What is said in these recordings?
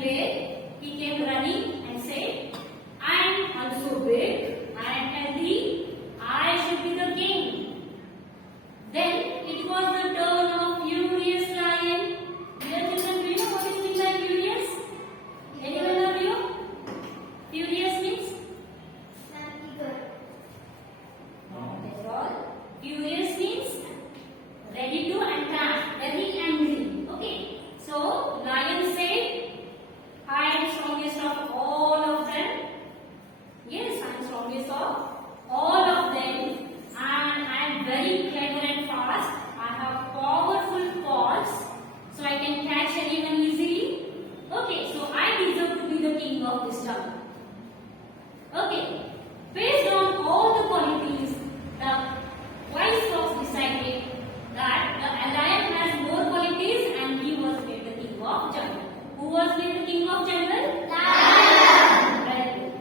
big. He came running and said, I am also big, I am healthy, I should be the king. Then it was the turn of furious lion. Dear children, do you know what is meant by furious? Anyone of you? Furious means? That's all. Furious means ready to attack, very angry. Okay. So lion said, I am strongest of all of them. Yes, I am strongest of all of them. And I am very clever and fast. I have powerful paws, so I can catch anyone easily. Okay, so I deserve to be the king of this jungle. Okay, based on all the qualities, the wise fox decided that the lion has more qualities and he was made the king of jungle. Who was made the king of jungle? Lion. Very good.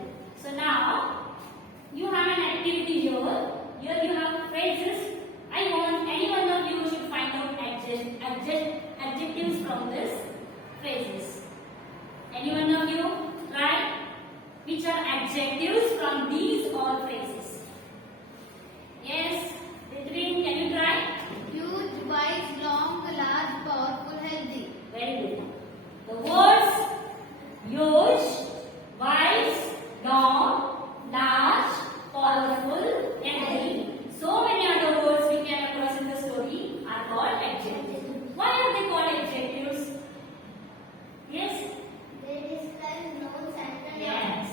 So now you have an activity here. Here you have phrases. I want any one of you should find out adjectives from this phrases. Any one of you try? Which are adjectives from these all phrases? Yes, Ridwin, can you try? Huge, wise, long, large, powerful, healthy. Very good. The words huge, wise, long, large, powerful, healthy. So many other words we came across in the story are called adjectives. Why are they called adjectives? Yes? They describe nouns and Yes.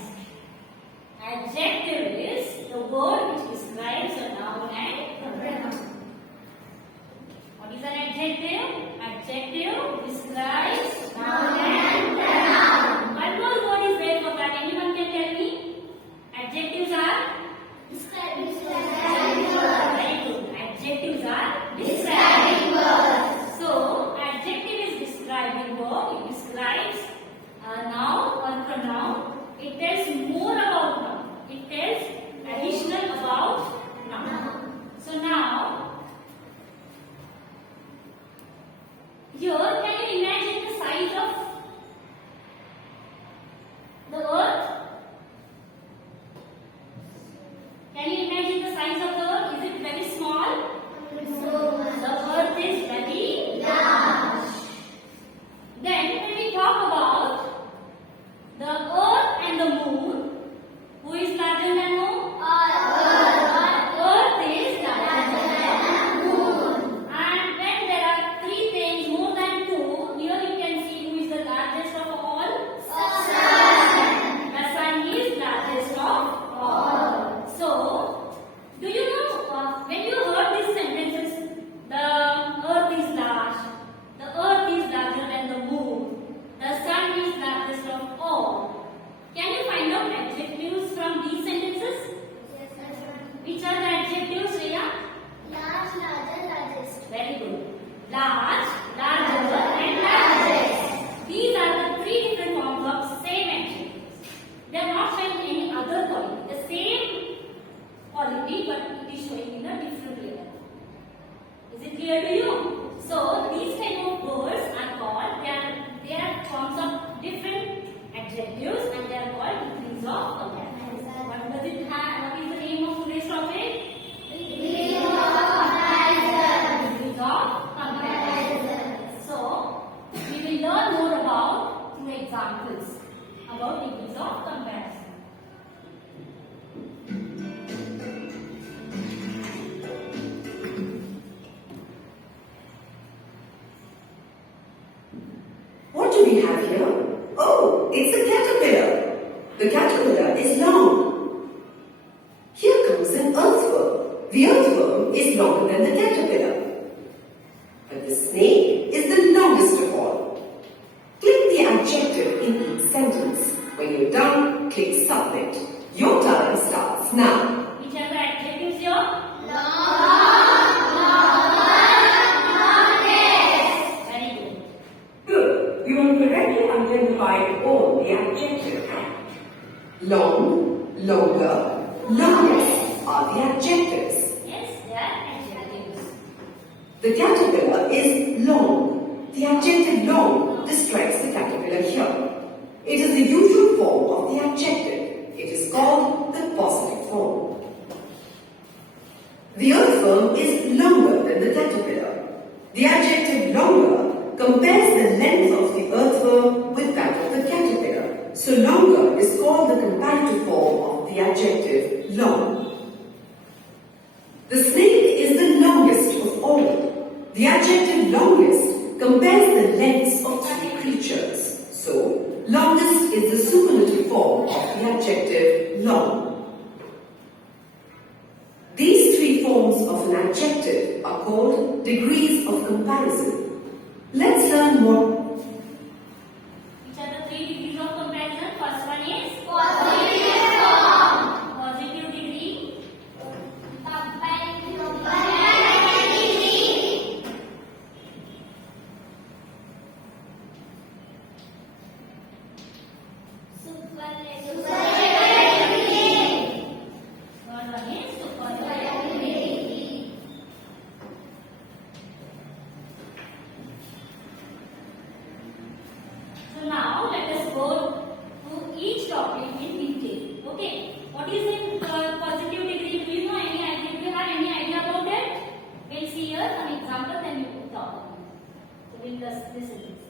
Adjective is the word which describes a noun and a pronoun. What is an adjective? Adjective describes noun and pronoun. One more word is there for that. Anyone can tell me? Adjectives are? describing Very good. Adjectives are describing words. So, adjective is describing word. It describes a noun or pronoun. It tells more about noun. It tells additional about noun. So now, here can you imagine the size of the earth? Can you imagine the size of the earth? Is it very small? The earth is very large. Then when we talk about the earth and the moon, who is larger than moon? Earth is larger than moon. And when there are three things more than two, here you can see who is the largest of all? Sun. The sun is largest of all. So, do you know when you heard these sentences, the earth is large, the earth is larger than the moon, the sun is largest of all. Can you find out adjectives from these sentences? Which are the adjectives, Riya? large, larger, largest. Very good. Large, larger and largest. These are the three different forms of same adjectives. They are not showing any other quality. The same quality but it is showing in a different level. Is it clear to you? So these type of words are called, they are forms of different adjectives and they are called degrees of comparison. What does it have? What is the name of today's topic? Degree of comparison. Degrees of comparison. So we will learn more about two examples about degrees of comparison. What do we have here? Oh, it's a caterpillar. The caterpillar is long. Here comes an earthworm. The earthworm is longer than the caterpillar. But the snake is the longest of all. Click the adjective in each sentence. When you're done, click submit. Your time starts now. Which are the adjectives here? Very good. Good. You have correctly identified all the adjectives. Long, longer, longest are the adjectives. Yes, they are adjectives. The caterpillar is long. The adjective long describes the caterpillar here. So longer is called the comparative form of the adjective long. The snake is the longest of all. The adjective longest compares the lengths of three creatures. So longest is the superlative form of the adjective long. These three forms of an adjective are called degrees of comparison. Let's learn more. Which are the 3 degrees of comparison? First one is Positive form. positive degree, Comparative degree. Superlative degree. third one is superlative. Degree. So now let us go to each topic in detail. Okay. What is in positive degree? Do you know any idea? Do you have any idea about it? We'll see here some example, then we will talk about it. So we'll just listen to this.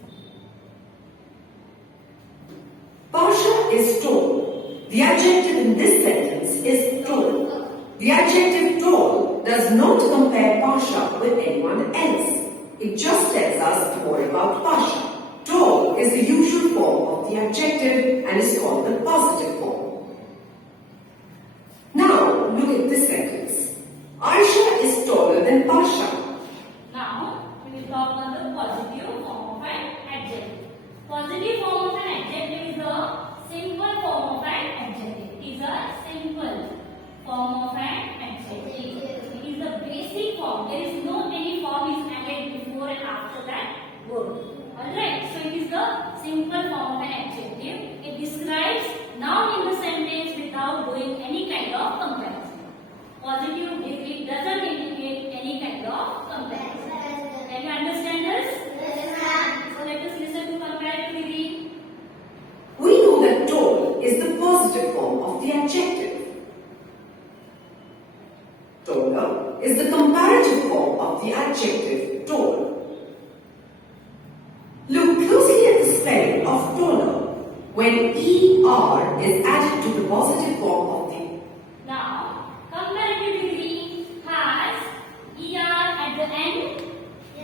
Pasha is tall. The adjective in this sentence is tall. The adjective tall does not compare Pasha with anyone else. It just tells us more about Pasha. Tall is the usual form of the adjective and is called the positive form. Now, look at this sentence. Aisha is taller than Pasha. Now we will talk on the positive form of an adjective. Positive form of an adjective is a simple form of an adjective. It is a simple form of an adjective. It is the basic form. There is no any form is added before and after that word. Alright, so it is the simple form of an adjective. It describes noun in the sentence without doing any kind of comparison. Positive degree doesn't indicate any kind of comparison. Can you understand this? So let us listen to comparative degree. We know that tall is the positive form of the adjective. Taller is the comparative form of the adjective tall. Look closely at the spelling of taller. When ER is added to the positive form of the Now, comparative degree has ER at the end.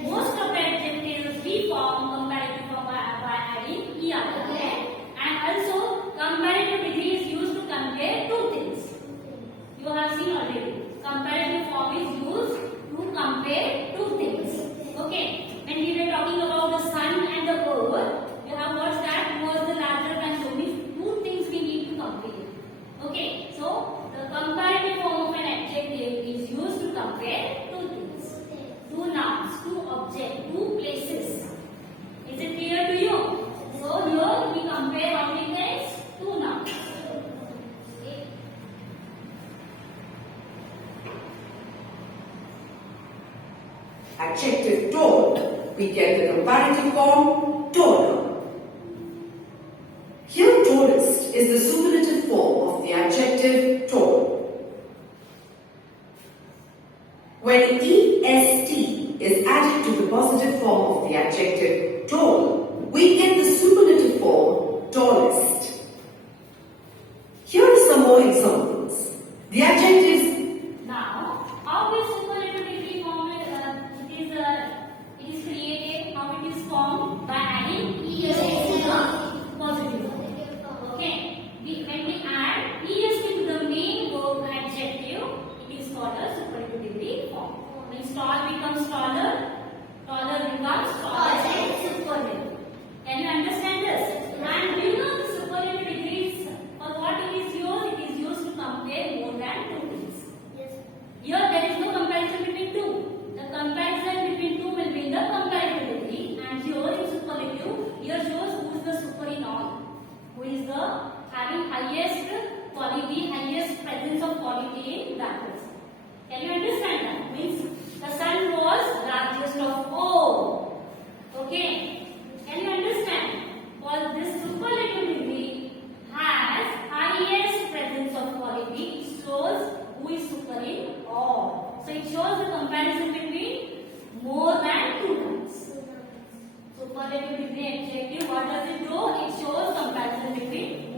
Most of the adjectives we form comparative form by adding ER at the end. And also, comparative degree is used to compare two things. You have seen already. Comparative form is used to compare two things. Okay. When we were talking about the sun and the earth, you have watched that was the larger than so means two things we need to compare. Okay. So the comparative form of an adjective is used to compare two things, two nouns, two objects, two places. Is it clear to you? So here we compare how many things? Two nouns. Okay. adjective tall, we get the comparative form taller. Here tallest is the superlative form of the adjective tall. When est is added to the positive form of the adjective tall, we get the superlative form tallest. Here are some more examples. The adjectives Now, how is superlative degree formed? It is created. How it is formed by adding est to the positive form. Okay. When we add est to the main verb adjective, it is called a superlative degree form. When tall becomes taller, taller becomes taller and superlative. Can you understand this? And do you know the superlative degrees for what it is used? It is used to compare more than two things. Here there is no comparison between two. The comparison between two will be in the comparative degree, and here in superlative, here shows who is the super in all, who is the having highest quality, highest presence of quality in that person. Can you understand that? Means the sun was largest of all. Okay. Can you understand? For this superlative degree has highest presence of quality, it shows who is super in all. So it shows the comparison between more than two terms. Superlative degree adjective, what does it do? It shows comparison between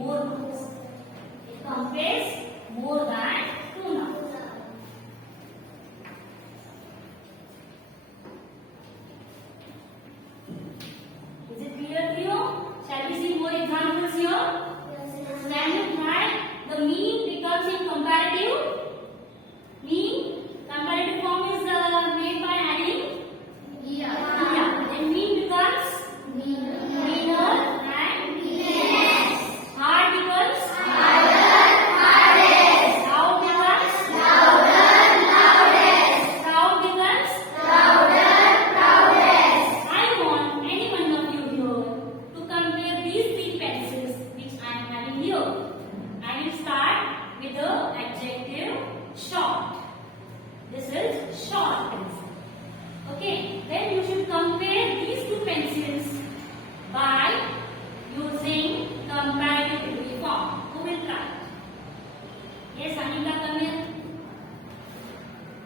Can you try? The mean becomes in comparative. Mean comparative form is made by adding. Yeah. Then mean becomes meaner and hard becomes loud becomes proud becomes. I want any one of you here to compare these three pencils which I am having here. I will start with the adjective short. This is short pencil. Okay, then you should compare these two pencils by using comparative form. Who will try? Yes, Anita, come here.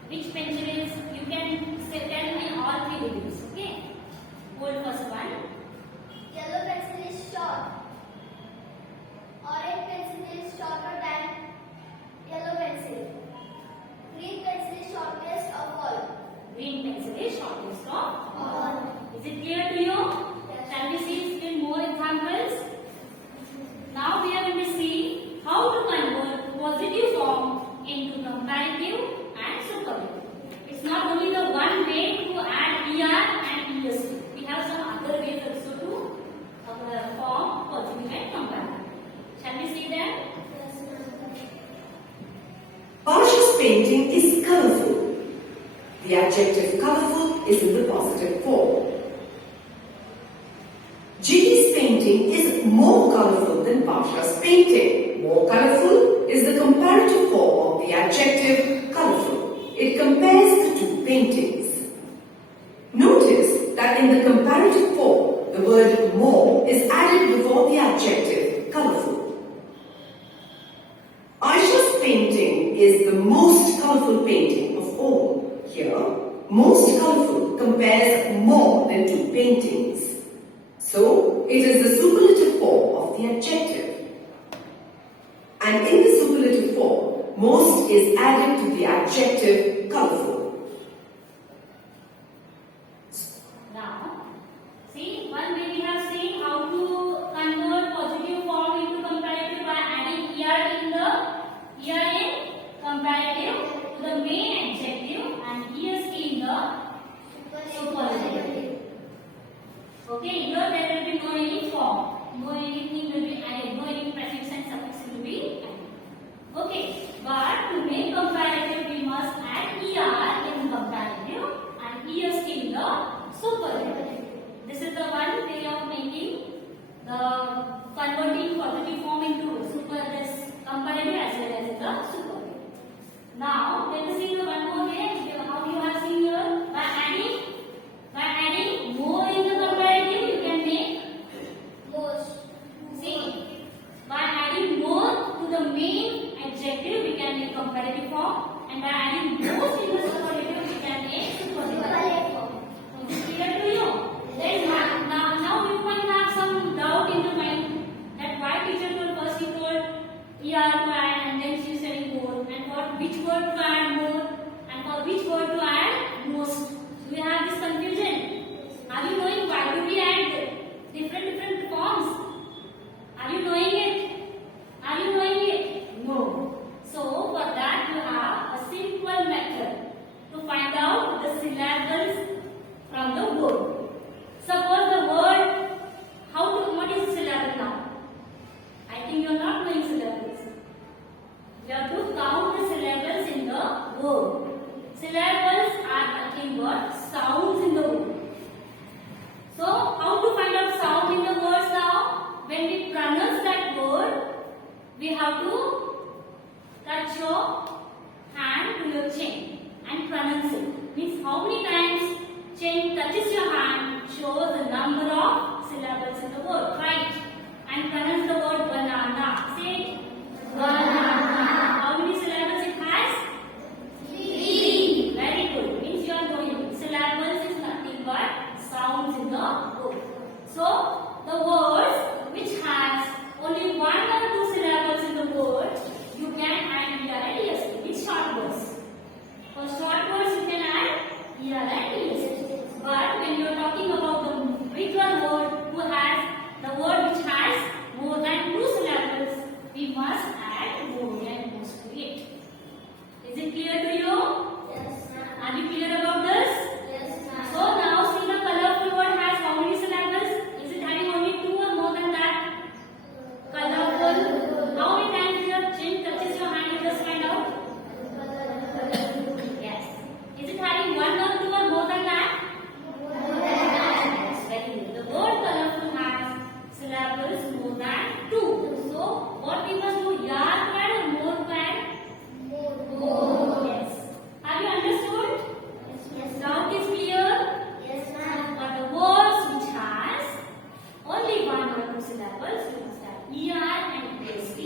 Which pencil is? You can say, tell me all three reviews. Okay. Hold first one. Yellow pencil is short. Orange pencil is shorter than yellow pencil. Green pencil is shortest of all. Green pencil is shortest of all. Is it clear to you? Shall we see still more examples? Now we are going to see how to convert positive form into comparative and superlative. It's not only the one way to add ER and EST. We have some other ways also to form positive and comparative. Shall we see them? Barsha's painting is colorful. The adjective colorful is in the positive form. Ginny's painting is more colorful than Barsha's painting. More colorful is the comparative form of the adjective colorful. It compares the two paintings. Notice that in the comparative form, the word more is added before the adjective colorful. Aisha's painting is the most colorful painting of all. Here, most colorful compares more than two paintings. So, it is the superlative form of the adjective. And in the superlative form, most is added to the adjective colorful. Now, see, one way we have seen how to convert positive form into comparative by adding ER in comparative to the main adjective and EST in the superlative. Okay, here there will be no any form, no anything will be added, no any prefix and suffix will be added. Okay, but to make comparative we must add ER in comparative and EST in the superlative. This is the one way of making the converting positive form into this comparative as well as the superlative. Now let us see the one more way how you have seen here by adding more in the comparative you can make Most. see by adding more to the main adjective we can make comparative form and by adding most in the superlative we can make superlative form. Is it clear to you? Then now you might have some doubt in your mind that why teacher told first he told ER to add and then she said more and for which word to add more and for which word to add most. Do you have this confusion? Are you knowing why do we add different forms? Are you knowing it? Are you knowing it? No. So for that you have a simple method to find out the syllables from the word. Suppose the word, what is syllable now? I think you are not knowing syllables. You have to count the syllables in the word. Syllables are nothing but sounds in the word. So, how to find out sound in the words now? When we pronounce that word, we have to touch your hand to your chin and pronounce it. Means how many times chin touches your hand shows the number of syllables in the word. Right? And pronounce the word banana. Say banana. How many syllables it has? 3. Very good. Means you are knowing syllables is nothing but sounds in the word. So the words which has only 1 or 2 syllables in the word, you can add ER and EST. It's short words. For short words you can add ER and EST. But when you are talking about the bigger word who has the word which more than 2. So what we must do? Yeah glad or more glad? More. Yes. Have you understood? Yes. Now it is clear. Yes, ma'am. For the words which has only one or two syllables, we must have ER and ESV.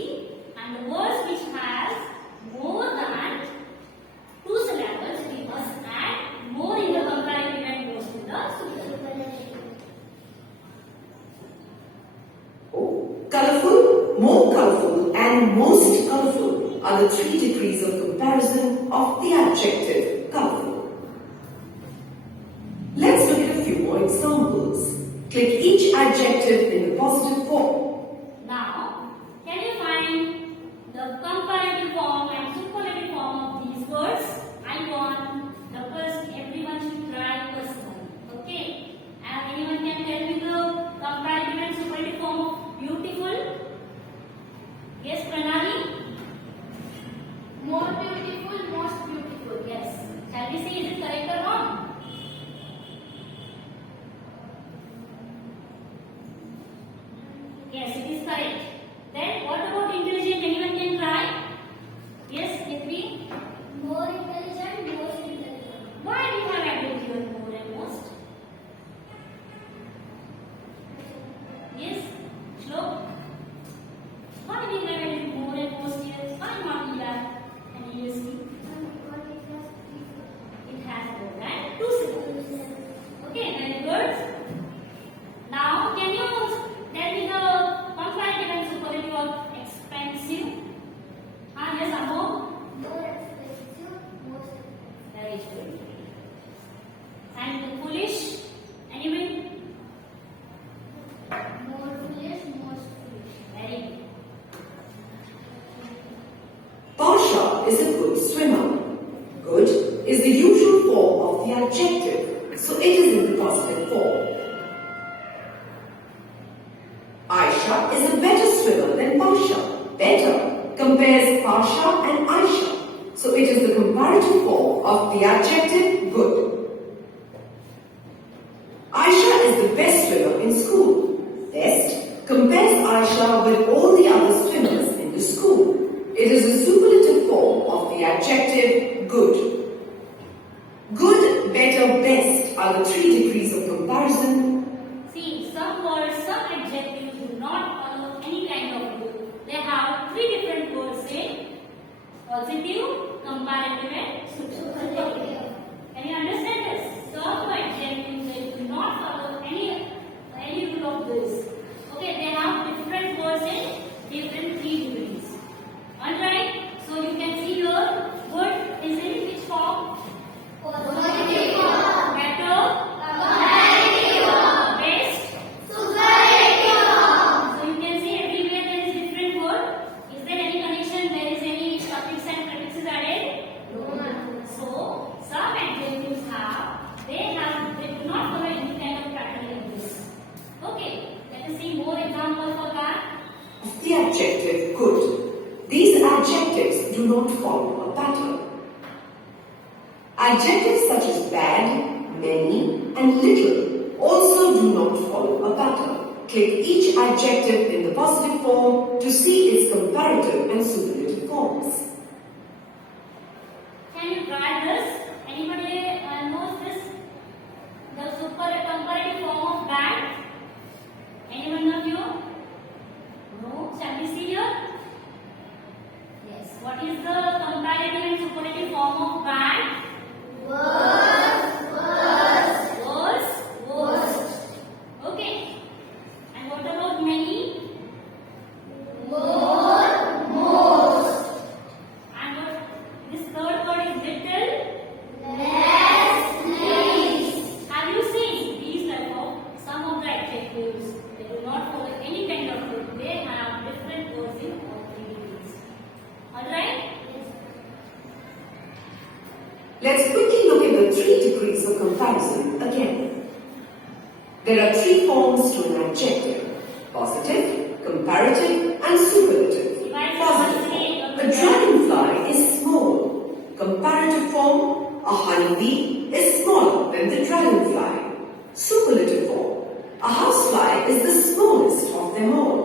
And the words which has more than two syllables, we must add more in the comparative and most in the superlative. Oh, colorful, more colorful, and most colorful are the 3 degrees of comparison of the adjective colorful. Let's look at a few more examples. Click each adjective in the positive form. Now, can you find the comparative form and superlative form of these words? I want the first everyone should try personally. Okay? And anyone can tell me the comparative and superlative form of beautiful? Yes, Pranali? More beautiful, most beautiful. Yes. Shall we see is it correct or wrong? Yes, it is correct. Then what about intelligent? Anyone can try? Yes, Nitri? More intelligent, most intelligent. Why do you have added here more and most? Yes, Shlok? Why do you have added more and most here? Why not ER and ESV? It has more than two syllables. Okay, very good. Now, can you tell me the comparative and superlative of expensive? Yes, Amo? More expensive, most expensive. Very good. And foolish? Anyone? More foolish, most foolish. Very good. Pasha is a good swimmer. Good is the usual form of the adjective, so it is in the positive form. Aisha is a better swimmer than Pasha. Better compares Pasha and Aisha, so it is the comparative form of the adjective good. Aisha is the best swimmer in school. Best compares Aisha with all the other swimmers in the school. It is a superlative form of the adjective good. Good, better, best are the 3 degrees of comparison. See, some words, some adjectives do not follow any kind of rule. They have 3 different words in positive, comparative and superlative. Can you understand this? Some adjectives they do not follow any rule of this. Okay, they have different words in different 3 degrees. Alright, so you can see here, good is in which form? Positive form. Better, Comparative form. best. Superlative form. So you can see everywhere there is different word. Is there any connection? There is any suffix and prefixes added? No. So some adjectives they do not follow any kind of pattern like this. Okay, let us see more examples for that. The adjective good. These adjectives do not follow a pattern. Adjectives such as bad, many, and little also do not follow a pattern. Click each adjective in the positive form to see its comparative and superlative forms. Can you try this? Anybody knows this? The comparative form of bad? Anyone of you? No? Shall we see here? Yes. What is the comparative and superlative form of bad? Worst, worst. Worst. Worst. Okay. And what about many? More, most. And what? This third word is little. Less, least. Have you seen these type of some of the adjectives? They do not follow any kind of rule. They have different words in all 3 degrees. Alright? Let's quickly look at the 3 degrees of comparison again. There are 3 forms to an adjective: positive, comparative, and superlative. Positive. A dragonfly is small. Comparative form: a honeybee is smaller than the dragonfly. Superlative form: a housefly is the smallest of them all.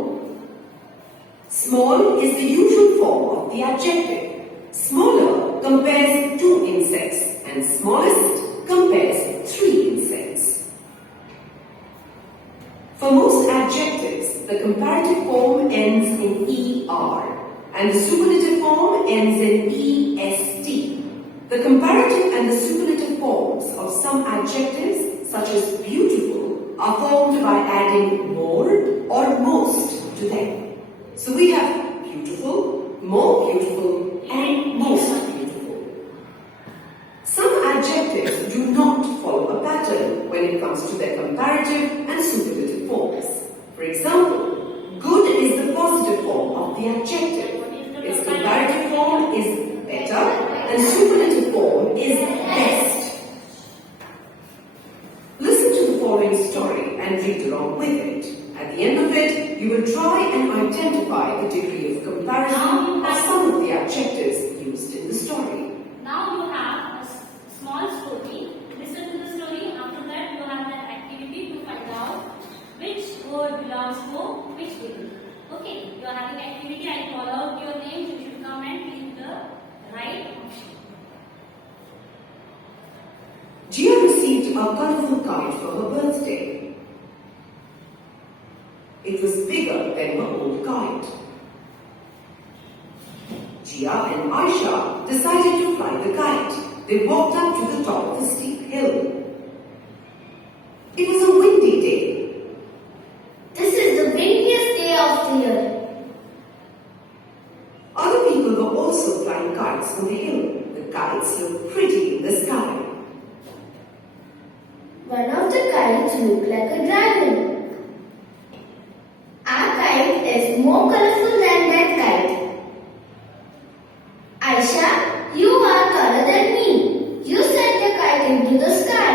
Bird is the usual form of the adjective. Smaller compares 2 insects and smallest compares 3 insects. For most adjectives, the comparative form ends in ER and the superlative form ends in EST. The comparative and the superlative forms of some adjectives, such as beautiful, are formed by adding more or most to them. So we have beautiful, more beautiful, and most beautiful. Some adjectives do not follow a pattern when it comes to their comparative and superlative forms. For example, good is the positive form of the adjective. Its comparative form is better and superlative form is best. Listen to the following story and read along with it. At the end of it, you will try and identify the degree of comparison of some of the adjectives used in the story. Now you have a small story. Listen to the story. After that, you have that activity to find out which word belongs to which degree. Okay, you are having activity. I call out your name. You should come and click the right option. Gia received a colorful kite for her birthday. It was bigger than her old kite. Gia and Aisha decided to fly the kite. They walked up to the top of a steep hill. It was a windy day. This is the windiest day of the year. Other people were also flying kites on the hill. The kites looked pretty in the sky. One of the kites looked like a dragon. Our kite is more colorful than that kite. Aisha, you are taller than me. You sent the kite into the sky.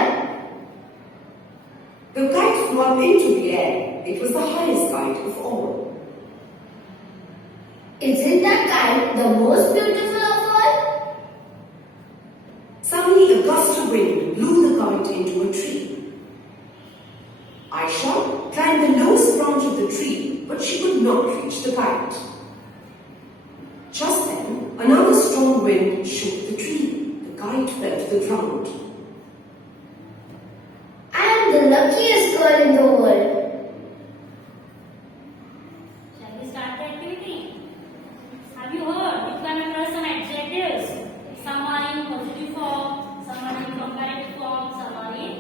The kite flew up into the air. It was the highest kite of all. Isn't that kite the most beautiful of all? Suddenly, a gust of wind blew the kite into a tree. Aisha climbed the lowest branch of the tree, but she could not reach the kite. Just then, another strong wind shook the tree. The kite fell to the ground. I am the luckiest girl in the world. Shall we start the activity? Have you heard? You can remember some adjectives. Some are in positive form, some are in comparative form, some are in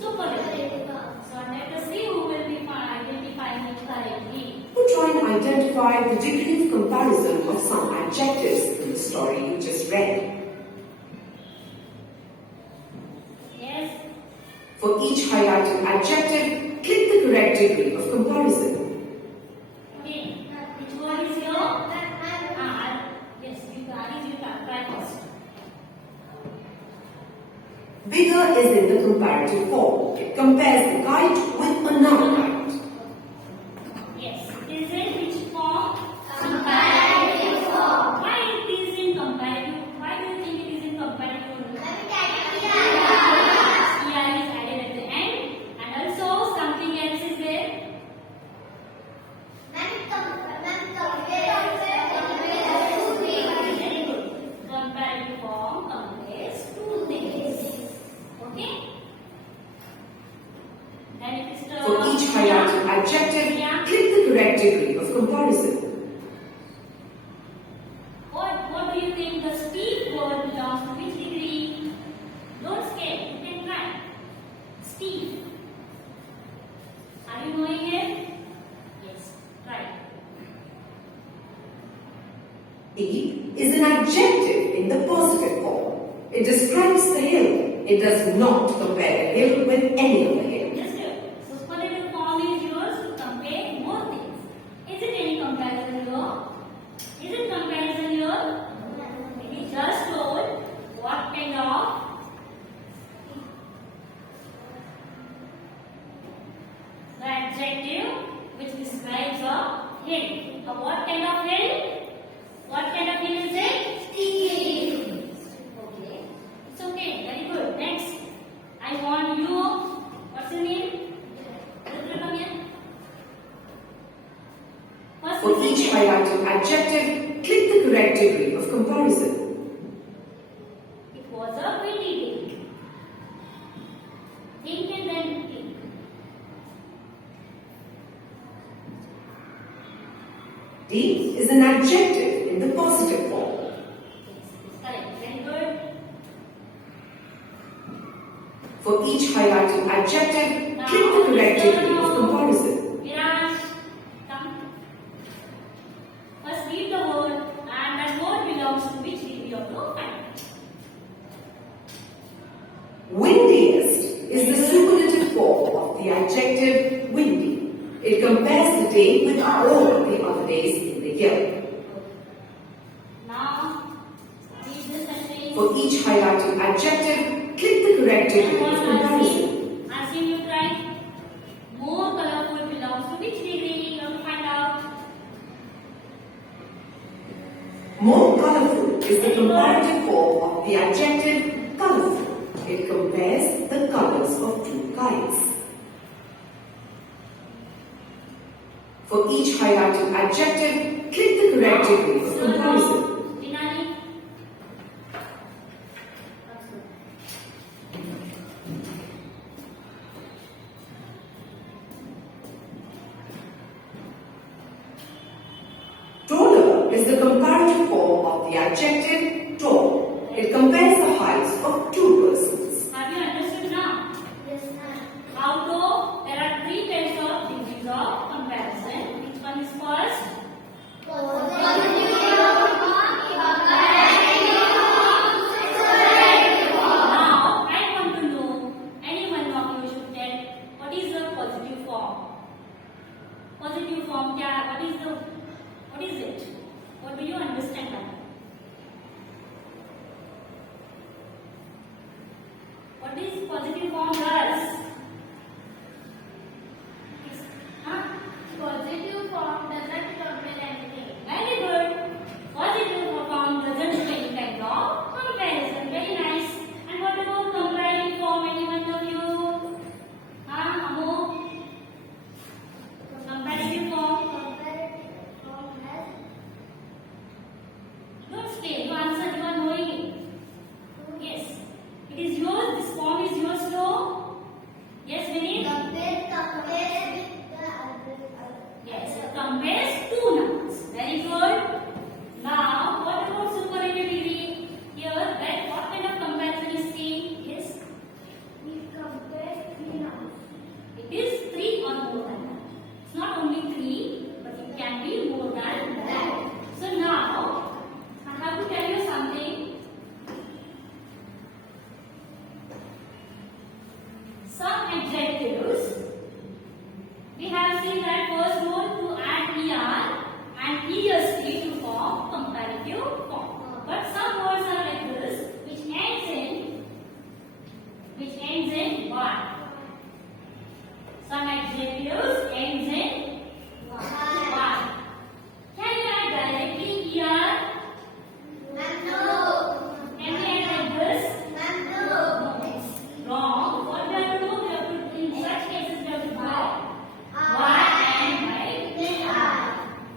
superlative form. So let us see who will be identifying it correctly. Who try and identify the degree of comparison of some adjectives in the story you just read. Yes. For each highlighted adjective, click the correct degree of comparison. Okay. Which word is here? Yes, you guys, you try first. Bigger is in the comparative form. It compares the kite with another kite. Yes. Is it which form? Comparative form. Why it is in comparative? Why do you think it is in comparative? ER is added at the end, and also something else is there. Very good. Comparative form compares two things. Okay. Then it is the For each highlighted adjective, click the correct degree of comparison. What do you think the steep word belongs to which degree? Don't scare. You can try. Steep. Are you knowing it? Yes. Try. Steep is an adjective in the positive form. It describes the hill. It does not compare the hill with any other hill. Just do it. So superlative form is yours to compare more things. Is it any comparison here? Is it comparison here? It is just told what kind of the adjective which describes a hill. What kind of hill? What kind of hill is it? Steep. Okay. It's okay. Very good. Next. I want you. What's your name? Come here. First For each highlighted adjective, click the correct degree of comparison. It was a windy day. Think and then think. D is an adjective in the positive form. Correct. Very good. For each highlighted adjective, click the correct degree of comparison. Viraj, come. First read the word and that word belongs to which degree of the find. Windiest is the superlative form of the adjective windy. It compares the day with all the other days in the year. Now, read this sentence. For each highlighted adjective, click the correct degree of comparison. Asking you try. More colorful belongs to which degree? You have to find out. More colorful is the comparative form of the adjective colorful. It compares the colors of two kites. For each highlighted adjective, click the correct degree of comparison. Vinani. Taller is the comparative form of the adjective tall. It compares the heights of two persons. Have you understood now? Yes, ma'am. Although there are three types of degrees of comparison, which one is first? Now, I want to know, any one of you should tell what is the positive form? Positive form, what is it? What do you understand by that? What is positive form does? Huh? Positive form doesn't compare anything. Very good. Positive form doesn't show any kind of comparison. Very nice. And what about comparative form? Any one of you? Huh? Amo? Comparative form? Comparative form has Don't stay. You answer. You are knowing it. Yes. It is yours. This form is yours too. Yes, Vinny? compare with the other. Yes. It compares two numbers. Very good. Now, what about superlative degree? Here, what kind of comparison is seen? Yes. We compare three numbers. It is 3 or more than that. It's not only 3, but it can be more than that. So now, I have to tell you something. Some adjectives, we have seen that first rule to add er and est to form comparative form. But some words are like this, which ends in y. Some adjectives ends in y. Can you add directly er? No. Can we add like this? No. No, it's wrong. What we have to do? We have to, in such cases, we have to draw y and y.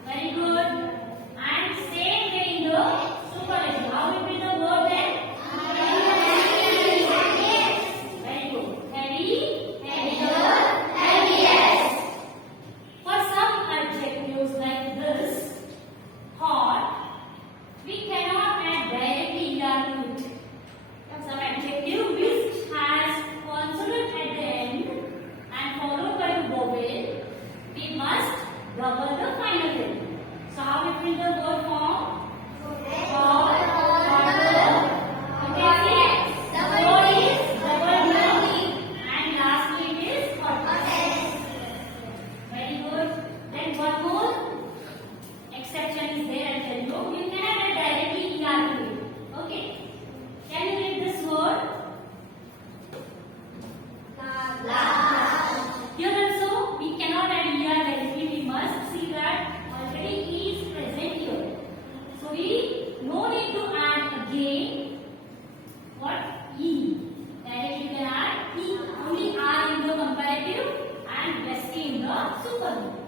Very good. And same way in the superlative. How will be the word then? Very good. Heavy. For some adjectives like this, hot, we cannot add directly er to it. Some adjective which has consonant at the end and followed by the vowel, we must double the final letter. So how it will the word form? Hot, hotter. Okay, see? Double is double and lastly it is hot. Very good. Then one more exception is there, I tell you. You cannot add directly er to it. Okay. Can you read this word? Here also, we cannot add er directly. We must see that already e is present here. So we no need to add again what e. Directly we can add e. Only r in the comparative and rest in the superlative.